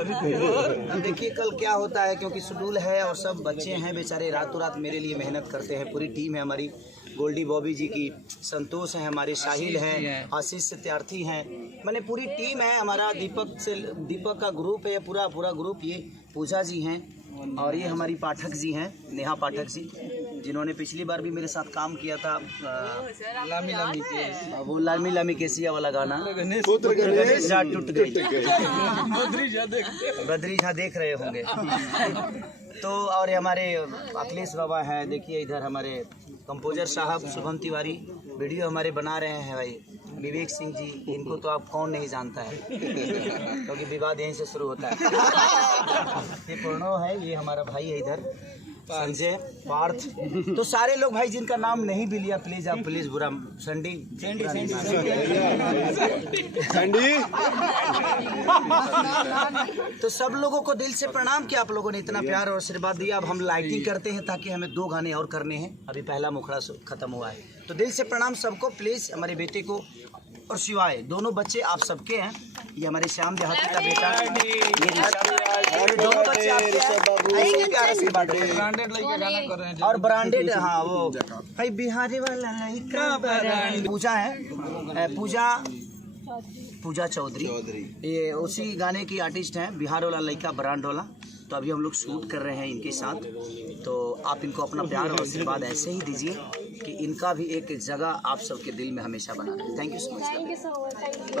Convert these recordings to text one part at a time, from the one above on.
अब देखिए कल क्या होता है, क्योंकि शेड्यूल है और सब बच्चे हैं बेचारे, रातों रात मेरे लिए मेहनत करते हैं। पूरी टीम है हमारी, गोल्डी बॉबी जी की, संतोष है हमारे, साहिल हैं, आशीष सत्यार्थी हैं, मैंने पूरी टीम है हमारा, दीपक का ग्रुप है, पूरा ग्रुप। ये पूजा जी हैं और ये हमारी पाठक जी हैं, नेहा पाठक जी, जिन्होंने पिछली बार भी मेरे साथ काम किया था। वो लामी लामी केसिया वाला गाना टूट गई, बद्री झा देख रहे होंगे। तो और हमारे अखिलेश बाबा हैं, देखिए इधर हमारे कंपोजर साहब शुभम तिवारी, वीडियो हमारे बना रहे हैं भाई विवेक सिंह जी, इनको तो आप कौन नहीं जानता है क्योंकि विवाद यहीं से शुरू होता है। ये पूर्णो है, ये हमारा भाई है इधर संजय, पार्थ, तो सारे लोग भाई जिनका नाम नहीं भी लिया प्लीज आप प्लीज बुरा, संडी तो सब लोगों को दिल से प्रणाम कि आप लोगों ने इतना प्यार और आशीर्वाद दिया। अब हम लाइटिंग करते हैं ताकि हमें 2 गाने और करने हैं, अभी पहला मुखड़ा खत्म हुआ है, तो दिल से प्रणाम सबको प्लीज, हमारे बेटे को और शिवाय, दोनों बच्चे आप सबके हैं। ये हमारे श्याम देहाती का बेटा, ये दोनों बच्चे आपके हैं, प्यार से ब्रांडेड और ब्रांडेड, हाँ वो भाई बिहारी वाला पूजा है, पूजा चौधरी, ये उसी गाने की आर्टिस्ट हैं, बिहार वाला लड़का ब्रांड वाला। तो अभी हम लोग शूट कर रहे हैं इनके साथ, तो आप इनको अपना प्यार और आशीर्वाद ऐसे ही दीजिए कि इनका भी एक जगह आप सबके दिल में हमेशा बना रहे। Thank you so much,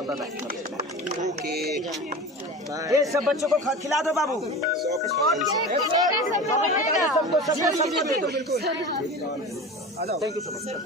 bye okay. ये सब बच्चों को खिला दो बाबू, thank you so much sir.